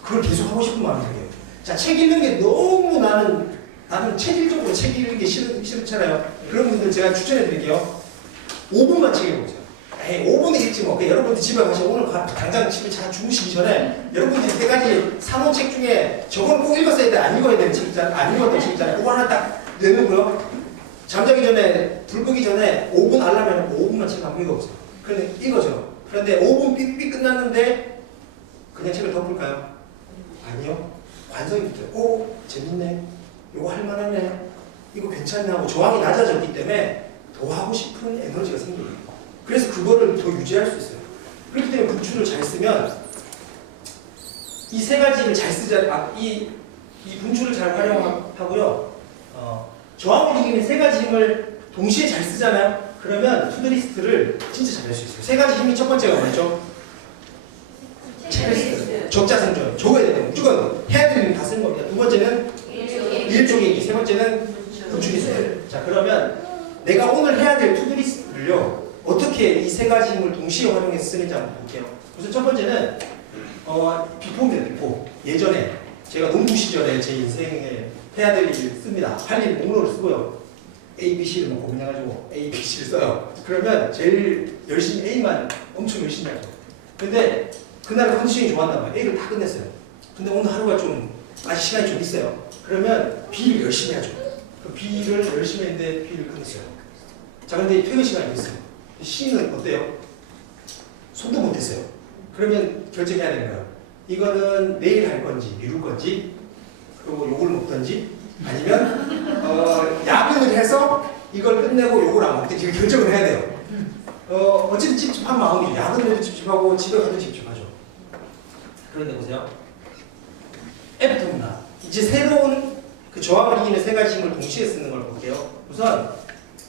그걸 계속 하고 싶은 마음이 생겨요. 자, 책 읽는 게 너무 나는 체질적으로 책 읽는 게 싫잖아요. 그런 분들 제가 추천해 드릴게요. 5분만 책 읽어보세요. 에이, 5분에 읽지 뭐. 여러분들 집에 가서 오늘 당장 집에 잘 주무시기 전에 여러분들이 이때까지 사놓은 책 중에 저건 꼭 읽었어야 돼. 안 읽어야 되는 책 있잖아요. 안 읽었던 책 있잖아요. 그거 하나 딱 내놓고요. 잠자기 전에, 불 끄기 전에 5분 알람 해놓고 5분만 책 한번 읽어보세요. 그런데 읽어줘요. 그런데 5분 삑삑 끝났는데 그냥 책을 덮을까요? 아니요. 관성이 붙어요. 오, 재밌네. 이거 할만하네. 이거 괜찮네 하고 저항이 낮아졌기 때문에 더 하고 싶은 에너지가 생겨요. 그래서 그거를 더 유지할 수 있어요. 그렇기 때문에 분출을 잘 쓰면 이 세 가지를 잘 쓰자, 이 분출을 잘 활용하고요. 저항을 이기는 세 가지 힘을 동시에 잘 쓰잖아요. 그러면 투드리스트를 진짜 잘 할 수 있어요. 세 가지 힘이 첫 번째가 뭐였죠? 체크리스트. 적자생존. 적어야 돼요. 무조건 해야 되는 일 다 쓰는 겁니다. 두 번째는 일조계기. 세 번째는 분출리스트. 자, 그러면 내가 오늘 해야 될 투드리스트를요, 어떻게 이 세 가지 힘을 동시에 활용해서 쓰는지 한번 볼게요. 우선 첫 번째는 비포입니다. 비포. 예전에 제가 농부 시절에 제 인생에 해야 될 일을 씁니다. 할 일 목록을 쓰고요. A, B, C를 뭐 고민해가지고 A, B, C를 써요. 그러면 제일 열심히 A만 엄청 열심히 하죠. 근데 그날 컨디션이 좋았나 봐요. A를 다 끝냈어요. 근데 오늘 하루가 좀 아직 시간이 좀 있어요. 그러면 B를 열심히 하죠. 그 B를 열심히 했는데 B를 끝냈어요. 자, 근데 퇴근 시간이 됐어요. C는 어때요? 손도 못했어요. 그러면 결정해야 되는 거예요. 이거는 내일 할 건지 미룰 건지, 그리고 욕을 먹던지, 아니면 야근을 해서 이걸 끝내고 욕을 안 먹든지 결정을 해야 돼요. 어쨌든 찝찝한 마음이죠. 야근을 해도 찝찝하고 집에 가도 찝찝하죠. 그런데 보세요. 애프터 문화. 이제 새로운 그 저항을 이기는 세 가지 힘을 동시에 쓰는 걸 볼게요. 우선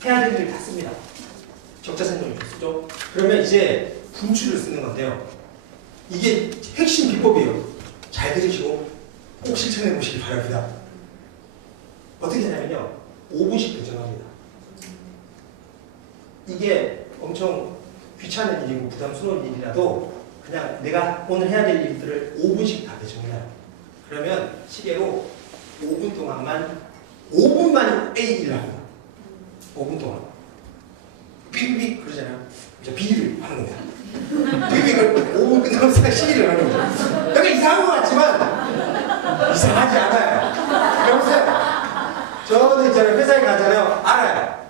해야 될 일을 다 씁니다. 적자생존이 쓰죠. 그러면 이제 분출을 쓰는 건데요. 이게 핵심 비법이에요. 잘 들으시고 꼭 실천해 보시기 바랍니다. 어떻게 하냐면요. 5분씩 배정합니다. 이게 엄청 귀찮은 일이고 부담스러운 일이라도 그냥 내가 오늘 해야 될 일들을 5분씩 다 배정해요. 그러면 시계로 5분 동안만 5분만 A 일을 합니다. 5분 동안 삐삐 그러잖아요. 이제 B를 하는 겁니다. 삐삐를 5분 끝나고 C를 하는 거예요. 약간 이상한 것 같지만 이상하지 않아요. 여보세요. 저는 있잖아요. 회사에 가잖아요. 알아요.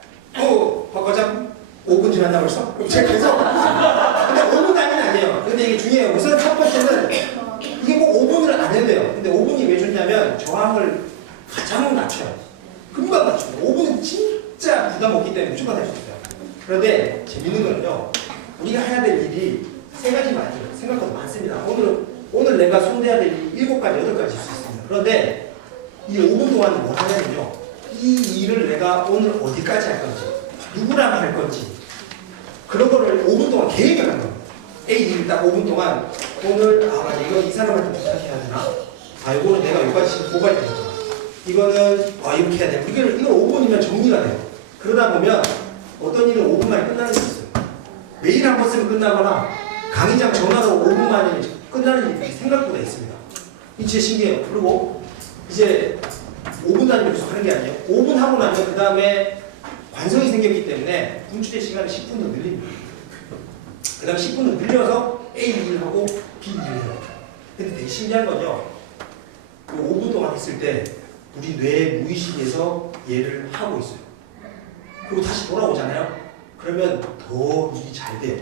과장 5분 지났나 벌써? 그럼 제가 계속. 근데 5분 단위는 아니에요. 근데 이게 중요해요. 우선 첫 번째는 이게 뭐 5분을 안 해도 돼요. 근데 5분이 왜 좋냐면 저항을 가장 낮춰요. 금방 낮춰요. 5분은 진짜 부담 없기 때문에 무조건 할 수 있어요. 그런데 재밌는 거는요. 우리가 해야 될 일이 세 가지 많아요. 생각보다 많습니다. 오늘 내가 손대야 될 일이 7가지, 8가지 있을 수 있습니다. 그런데 이 5분 동안 뭐 하냐면요. 이 일을 내가 오늘 어디까지 할 건지, 누구랑 할 건지, 그런 거를 5분 동안 계획을 하는 겁니다. A 일을 딱 5분 동안 오늘 맞아 이거 이 사람한테 부탁해야 되나? 이거는 내가 여기까지 고갈이 되는 거야. 이거는 이렇게 해야 돼. 이걸 5분이면 정리가 돼요. 그러다 보면 어떤 일은 5분 만에 끝나는 게 있어요. 메일 한 번 쓰면 끝나거나 강의장 전화로 5분 만에 끝나는 일이 생각보다 있습니다. 이게 진짜 신기해요. 그리고 이제 5분 단위로 계속 하는 게 아니에요. 5분 하고 나면 그 다음에 관성이 생겼기 때문에 분출의 시간을 10분 더 늘립니다. 그 다음 10분 더 늘려서 A 일을 하고 B 일을 해요. 근데 되게 신기한 건요. 그 5분 동안 했을 때 우리 뇌 무의식에서 얘를 하고 있어요. 그리고 다시 돌아오잖아요. 그러면 더 일이 잘 돼요.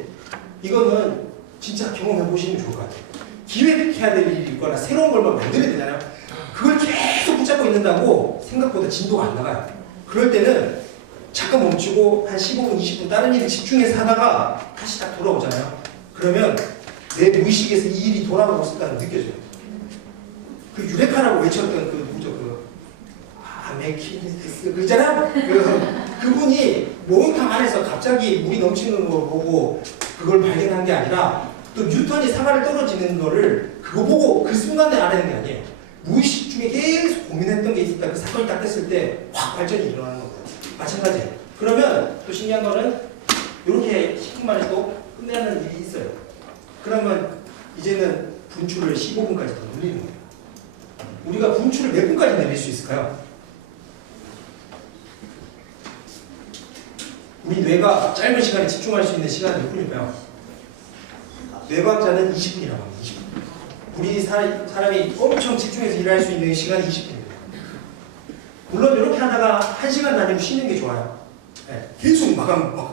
이거는 진짜 경험해 보시면 좋을 것 같아요. 기획해야 될 일이 있거나 새로운 걸만 만들어야 되잖아요. 그걸 계속 붙잡고 있는다고 생각보다 진도가 안 나가요. 그럴 때는 잠깐 멈추고 한 15분, 20분 다른 일에 집중해서 하다가 다시 딱 돌아오잖아요. 그러면 내 무의식에서 이 일이 돌아가고 있다는 게 느껴져요. 그 유레카라고 외쳤던 그 누구죠? 아메키네스 그 있잖아요. 그분이 목욕탕 안에서 갑자기 물이 넘치는 걸 보고 그걸 발견한 게 아니라 또 뉴턴이 사과를 떨어지는 거를 그거 보고 그 순간에 알아낸 게 아니에요. 무의식 중에 계속 고민했던 게 있었다. 그 사건이 딱 됐을 때 확 발전이 일어나는 겁니다. 마찬가지예요. 그러면 또 신기한 거는 이렇게 10분 만에 또 끝내는 일이 있어요. 그러면 이제는 분출을 15분까지 더 늘리는 거예요. 우리가 분출을 몇 분까지 늘릴 수 있을까요? 우리 뇌가 짧은 시간에 집중할 수 있는 시간은 몇 분일까요? 뇌과학자는 20분이라고 합니다. 20분. 우리 사람이 엄청 집중해서 일할 수 있는 시간이 20분입니다. 물론 이렇게 하다가 1시간 다니고 쉬는 게 좋아요. 네, 계속 막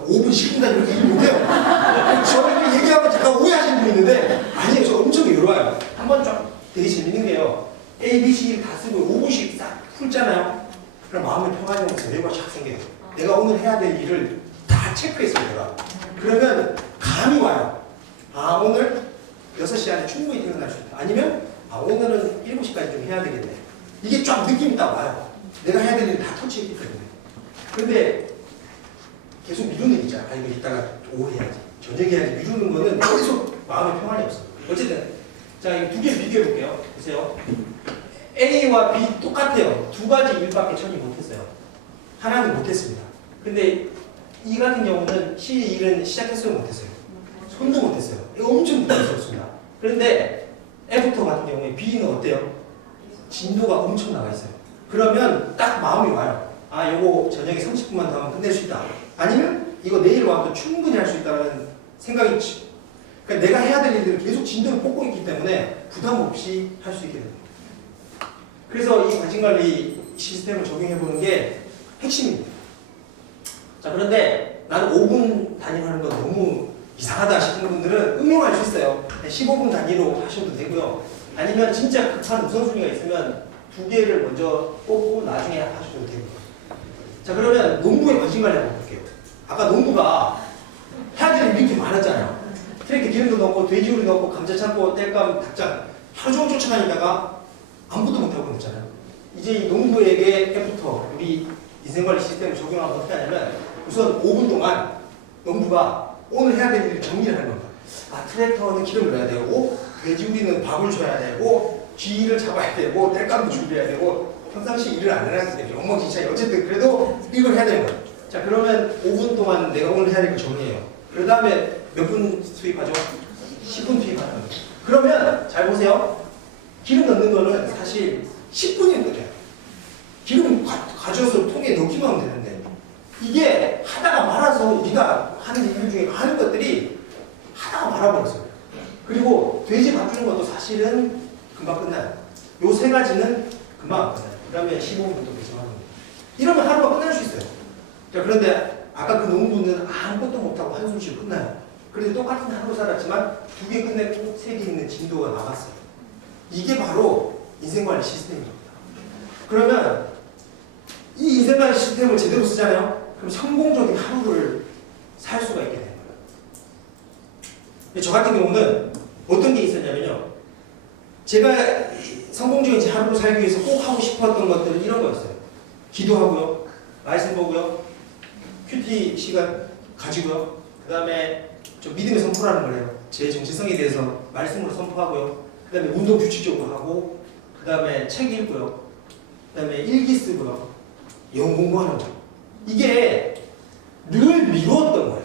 5분, 10분 다니고 이렇게 일 못해요. 저를 얘기하고 잠깐 오해하시는 분 있는데 아니에요. 저 엄청 외로워요. 한번 좀 되게 재밌는 게요. A, B, C 다 쓰고 5분씩 싹 풀잖아요. 그럼 마음의 평안이 오면서 뇌가 쫙 생겨요. 내가 오늘 해야 될 일을 다 체크했어요. 내가. 그러면 감이 와요. 아, 오늘 6시 안에 충분히 퇴근할 수 있다. 아니면 아, 오늘은 7시까지 좀 해야 되겠네. 이게 쫙 느낌이 딱 와요. 내가 해야 될 일 다 터치했기 때문에. 근데 계속 미루는 게 있잖아. 아, 이거 이따가 오후 해야지. 저녁에 해야지. 미루는 거는 계속 마음의 평안이 없어. 어쨌든 자, 이 두 개 비교해 볼게요. 보세요. A와 B 똑같아요. 두 가지 일밖에 처리 못했어요. 하나는 못했습니다. 근데 이 같은 경우는 C 일은 시작했어요, 못했어요? 손도 못했어요. 이거 엄청 부담스럽습니다. 그런데 F부터 같은 경우에 B는 어때요? 진도가 엄청 나가 있어요. 그러면 딱 마음이 와요. 아, 요거 저녁에 30분만 더 하면 끝낼 수 있다. 아니면 이거 내일 와도 충분히 할 수 있다는 생각이 있지. 그러니까 내가 해야 될 일들을 계속 진도를 뽑고 있기 때문에 부담 없이 할 수 있게 됩니다. 그래서 이 관심관리 시스템을 적용해보는 게 핵심입니다. 자, 그런데 나는 5분 단위하는 건 너무 이상하다 싶은 분들은 응용할 수 있어요. 15분 단위로 하셔도 되고요. 아니면 진짜 급한 우선순위가 있으면 두 개를 먼저 뽑고 나중에 하셔도 되고요. 자, 그러면 농구의 관심관리 한번 볼게요. 아까 농구가 해야 될 일이 이렇게 많았잖아요. 트랙에 기름도 넣고 돼지우리 넣고 감자 참고 땔감 닭장 하루 종일 쫓아다니다가 아무것도 못하고 그랬잖아요. 이제 이 농구에게 F부터 우리 인생관리 시스템을 적용하면 어떻게 하냐면 우선 5분 동안 농부가 오늘 해야 될 일을 정리를 하는 겁니다. 아, 트랙터는 기름을 넣어야 되고 돼지우리는 밥을 줘야 되고 쥐를 잡아야 되고 땔감도 준비해야 되고 평상시 일을 안 해놨기 때문에 엉망진창이 어쨌든 그래도 이걸 해야 되는 거예요. 자, 그러면 5분 동안 내가 오늘 해야 될 거 정리해요. 그 다음에 몇 분 투입하죠? 10분 투입하는 거예요. 그러면 잘 보세요. 기름 넣는 거는 사실 10분이면 끝이에요. 기름 가져와서 통에 넣기만 하면 되는데 이게 하다가 말아서 우리가 하는 일 중에 많은 것들이 하다가 말아버렸어요. 그리고 돼지 밥 주는 것도 사실은 금방 끝나요. 요 세 가지는 금방 끝나요. 그 다음에 15분 또 배정하는 거예요. 이러면 하루가 끝날 수 있어요. 자, 그런데 아까 그 농부는 아무것도 못하고 한숨 쉬고 끝나요. 그런데 똑같은 하루 살았지만 두 개 끝내고 세 개 있는 진도가 나갔어요. 이게 바로 인생관리 시스템입니다. 그러면 이 인생관리 시스템을 제대로 쓰잖아요. 그럼 성공적인 하루를 살 수가 있게 되는 거예요. 저 같은 경우는 어떤 게 있었냐면요. 제가 성공적인 하루를 살기 위해서 꼭 하고 싶었던 것들은 이런 거였어요. 기도하고요. 말씀 보고요. 큐티 시간 가지고요. 그 다음에 좀 믿음의 선포라는 걸 해요. 제 정체성에 대해서 말씀으로 선포하고요. 그 다음에 운동 규칙적으로 하고, 그 다음에 책 읽고요. 그 다음에 일기 쓰고요. 영어 공부하는 거예요. 이게 늘 미루었던 거예요.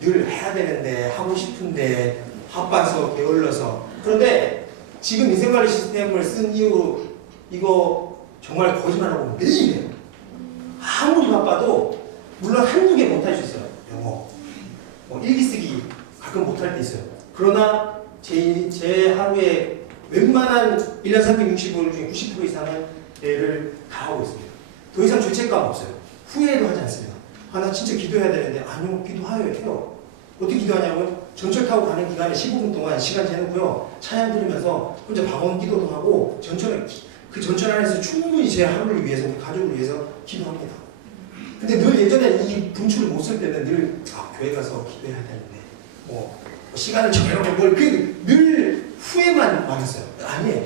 늘 해야 되는데, 하고 싶은데, 바빠서, 게을러서. 그런데 지금 인생관리 시스템을 쓴 이후로 이거 정말 거짓말하고 매일 해요. 아무리 바빠도 물론 한두 개 못할 수 있어요. 영어, 뭐 일기 쓰기 가끔 못할 때 있어요. 그러나 제 하루에 웬만한 1년 365일 중에 90% 이상은 일을 다 하고 있습니다. 더 이상 죄책감 없어요. 후회도 하지 않습니다. 아, 나 진짜 기도해야 되는데. 아니요, 기도해요. 어떻게 기도하냐고요? 전철 타고 가는 기간에 15분 동안 시간 재놓고요. 찬양 들으면서 혼자 방언 기도도 하고 그 전철 안에서 충분히 제 하루를 위해서, 우리 가족을 위해서 기도합니다. 근데 늘 예전에 이 분출을 못 쓸 때는 늘 교회 가서 기도해야 되는데 시간을 정해놓고 늘 후회만 많았어요. 아니에요.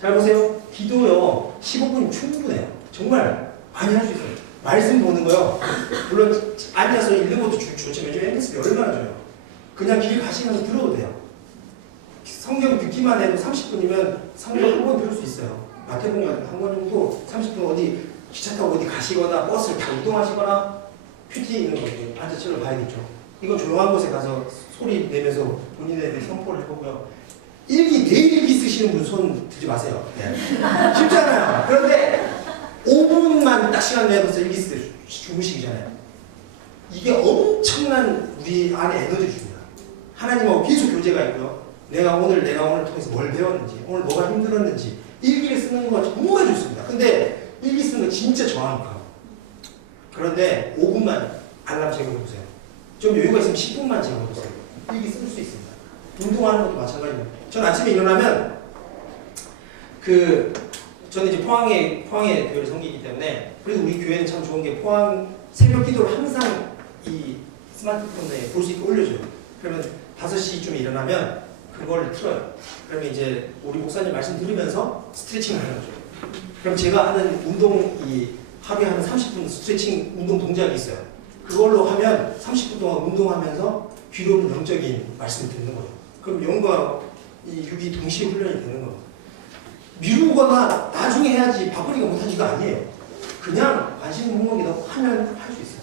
잘 보세요. 기도요 15분이 충분해요. 정말 많이 할 수 있어요. 말씀 보는 거요. 물론 앉아서 읽는 것도 좋지만 요즘 MSB 얼마나 좋아요. 그냥 길 가시면서 들어도 돼요. 성경 듣기만 해도 30분이면 성경 한 번 들을 수 있어요. 마태복음 한 번 정도 30분 어디 기차 타고 어디 가시거나 버스를 타고 이동하시거나 큐티 있는 거 앉아 책을 봐야겠죠. 이건 조용한 곳에 가서 소리 내면서 본인에 대해 선포를 해보고요. 일기, 내일 일기 쓰시는 분 손 들지 마세요. 네. 쉽잖아요. 그런데 5분만 딱 시간 내면서 일기 쓰 주무시기잖아요. 이게 엄청난 우리 안에 에너지 줍니다. 하나님하고 계속 교제가 있고요. 내가 오늘 통해서 뭘 배웠는지, 오늘 뭐가 힘들었는지 일기를 쓰는 거 정말 좋습니다. 근데 일기 쓰는 거 진짜 저하니까. 그런데 5분만 알람 제거해보세요. 좀 여유가 있으면 10분만 제거해보세요. 일기 쓸 수 있습니다. 운동하는 것도 마찬가지입니다. 전 아침에 일어나면 저는 이제 포항에 교회를 섬기기 때문에, 그래도 우리 교회는 참 좋은 게 새벽 기도를 항상 이 스마트폰에 볼 수 있게 올려줘요. 그러면 5시쯤에 일어나면 그걸 틀어요. 그러면 이제 우리 목사님 말씀 들으면서 스트레칭을 하는 거죠. 그럼 제가 하는 운동, 하루에 하는 30분 스트레칭 운동 동작이 있어요. 그걸로 하면 30분 동안 운동하면서 귀로는 영적인 말씀을 듣는 거죠. 그럼 영과 이 육이 동시에 훈련이 되는 거예요. 미루거나 나중에 해야지 바쁘니까 못하는 거 아니에요. 그냥 관심 목록이라고 하면 할 수 있어요.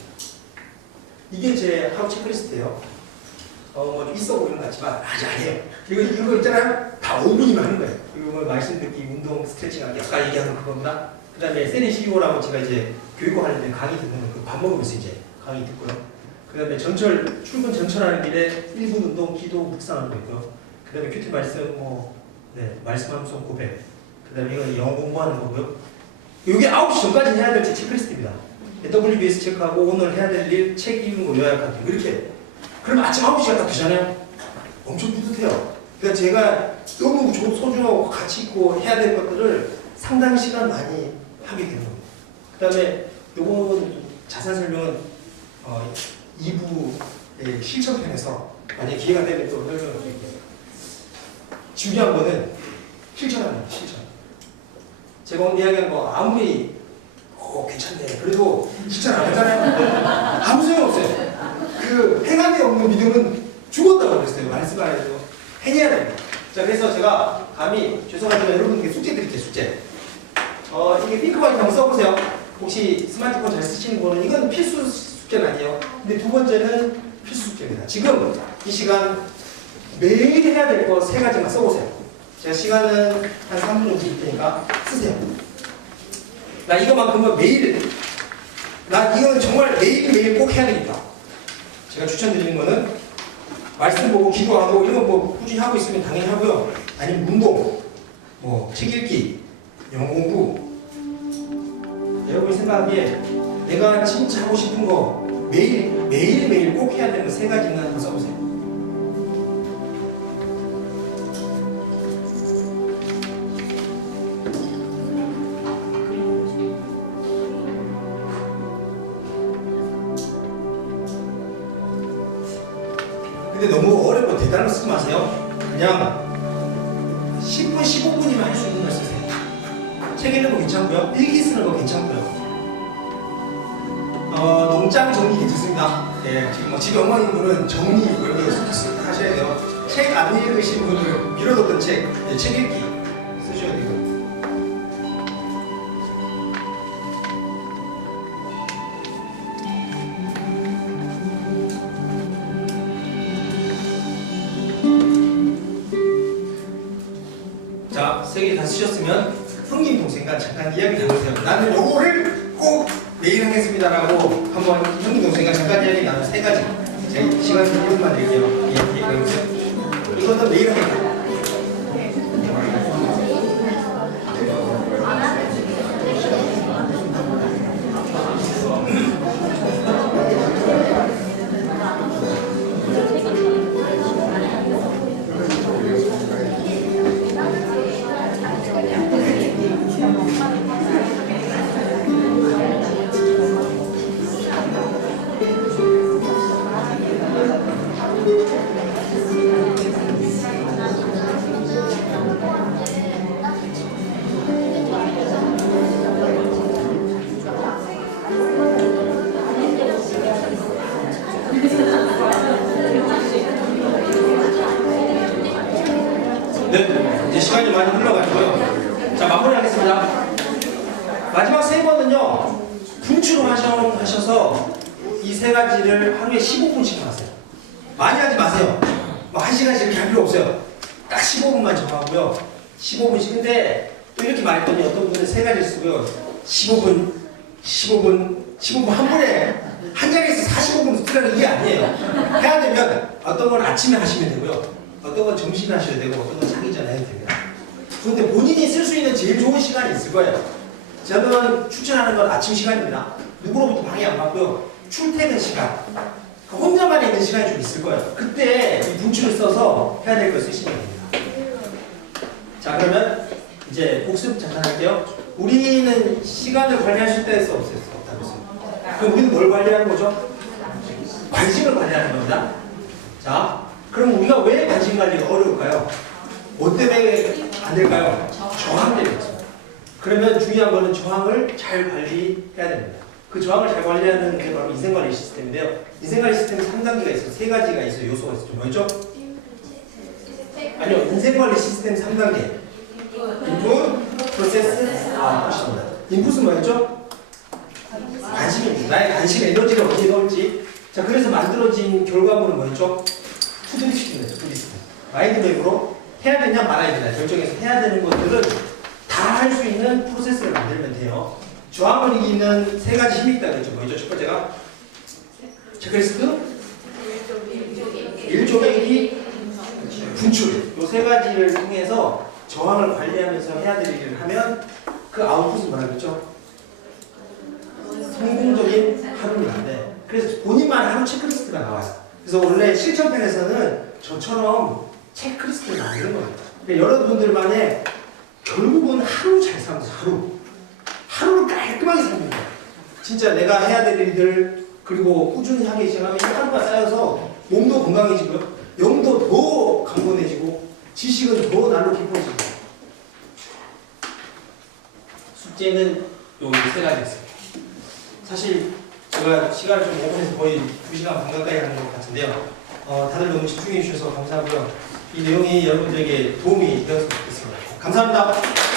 이게 제 하루 체크리스트예요. 뭐 있어 보이는 것 같지만 아니에요. 이거 있잖아요. 다 5분이면 하는 거예요. 이거 뭐 말씀 듣기, 운동, 스트레칭 하기 아까 얘기하는 그겁니다. 그 다음에 세리 CEO라고 제가 이제 교육과 관련된 강의 듣는 거 밥 먹으면서 이제 강의 듣고요. 그 다음에 출근 전철하는 길에 1분 운동, 기도, 묵상하는 거 있고요. 그 다음에 큐티 말씀, 말씀 함송 고백. 그 다음에 이건 영어 공부하는 거고요. 이게 9시 전까지 해야 될 제 체크리스트입니다. WBS 체크하고 오늘 해야 될 일, 책 읽는 거 요약하기. 이렇게. 그럼 아침 9시가 딱 되잖아요. 엄청 뿌듯해요. 그러니까 제가 너무 소중하고 가치 있고 해야 될 것들을 상당히 시간 많이 하게 되는 겁니다. 그 다음에 요건 자세한 설명은 2부의 실천편에서 만약에 기회가 되면 또 설명을 드릴게요. 중요한 거는 실천하는 거예요. 실천. 제가 오늘 이야기한 거 아무리 괜찮네. 그래도 실천 안 하잖아요. 아무 소용없어요. 그 행함이 없는 믿음은 죽었다고 그랬어요. 말씀 안 해도 행해야 됩니다. 자, 그래서 제가 감히 죄송하지만 여러분께 숙제 드릴게요. 숙제. 이게 핑크바이트 한번 써보세요. 혹시 스마트폰 잘 쓰시는 분은 이건 필수 숙제는 아니에요. 근데 두 번째는 필수 숙제입니다. 지금 이 시간 매일 해야 될 거 3가지만 써보세요. 제가 시간은 한 3분 정도 줄 테니까 쓰세요. 나 이거만큼은 매일, 나 이거는 정말 매일매일 꼭 해야 되겠다. 제가 추천드리는 거는 말씀 보고 기도하고 이런 거 꾸준히 하고 있으면 당연히 하고요. 아니면 운동, 책 읽기, 영어 공부. 여러분이 생각하기에 내가 진짜 하고 싶은 거 매일매일 꼭 해야 되는 3가지는 한번 써보세요. 근데 너무 어렵고 대단한 거 쓰지 마세요. 그냥 10분, 15분이면 할 수 있는 걸 쓰세요. 책 읽는 거 괜찮고요. 일기 쓰는 거 괜찮고요. 농장 정리 괜찮습니다. 네, 지금 집에 엉망인 분은 정리 이런 거 하셔야 돼요. 책 안 읽으신 분들 미뤄뒀던 책 읽기 쓰셔야 돼요. 자, 3개 다 쓰셨으면 형님 동생과 잠깐 이야기 나누세요. 나는 요거를 꼭 매일 하겠습니다라고 한번 형님 동생과 잠깐 이야기 나누는 3가지. 제가 시간 1분만 드릴게요. 이것도 매일 하겠다. 네, 이제 시간이 많이 흘러가고요. 자, 마무리하겠습니다. 마지막 3번은요, 분출을 하셔서 이 3가지를 하루에 15분씩 하세요. 많이 하지 마세요. 뭐 1시간씩 이렇게 할 필요 없어요. 딱 15분만 정하고요. 15분씩. 근데 또 이렇게 말했더니 어떤 분은 3가지 쓰고요. 15분 한 번에 한 자리에서 45분 쓰라는 게 아니에요. 해야 되면 어떤 건 아침에 하시면 되고요. 어떤 건 점심에 하셔야 되고 어떤 건 자기 전에 해도 됩니다. 그런데 본인이 쓸 수 있는 제일 좋은 시간이 있을 거예요. 저는 추천하는 건 아침 시간입니다. 누구로부터 방해 안 받고요. 출퇴근 시간. 혼자만 있는 시간이 좀 있을 거예요. 그때 이 분출을 써서 해야 될 걸 쓰시면 됩니다. 자, 그러면 이제 복습 잠깐 할게요. 우리는 시간을 관리할 수 있다 해서 없다면서요. 그럼 우리는 뭘 관리하는 거죠? 관심을 관리하는 겁니다. 자, 그럼 우리가 왜 관심 관리가 어려울까요? 뭐 때문에 안 될까요? 저항 때문에. 그러면 중요한 거는 저항을 잘 관리해야 됩니다. 그 저항을 잘 관리하는 게 바로 인생관리 시스템인데요. 인생관리 시스템 3단계가 있어요. 3가지가 있어요. 요소가 있어요. 뭐였죠? 아니요. 인생관리 시스템 3단계. 인풋, 프로세스, 아웃풋입니다. 인풋은 뭐였죠? 관심입니다. 나의 관심, 에너지를 어디에 넣을지. 자, 그래서 만들어진 결과물은 뭐였죠? 투두리스트입니다. 투두리스트. 마인드맵으로 해야 되냐 말아야 되냐 결정해서 해야 되는 것들은 다 할 수 있는 프로세스를 만들면 돼요. 저항을 이기는 3가지 힘이 있다고 했죠. 뭐죠? 첫 번째가 체크리스트, 일조배기, 분출. 이 3가지를 통해서 저항을 관리하면서 해야 될 일을 하면 그 아웃풋은 뭐라고 했죠? 성공적인 하루입니다. 네. 그래서 본인만 하루 체크리스트가 나와요. 그래서 원래 실천편에서는 저처럼 체크리스트를 만드는 거예요. 그러니까 여러분들만의 결국은 하루 잘 사는 거예요. 하루를 깔끔하게 사는 거예요. 진짜 내가 해야 될 일들 그리고 꾸준히 하기 시작하면 하루가 쌓여서 몸도 건강해지고요. 영도 더 강건해지고 지식은 더 날로 깊어지고 숙제는 요 3가지 있습니다. 사실 제가 시간을 좀 오픈해서 거의 2시간 반 가까이 하는 것 같은데요. 다들 너무 집중해 주셔서 감사하고요. 이 내용이 여러분들에게 도움이 되었으면 좋겠습니다. 감사합니다.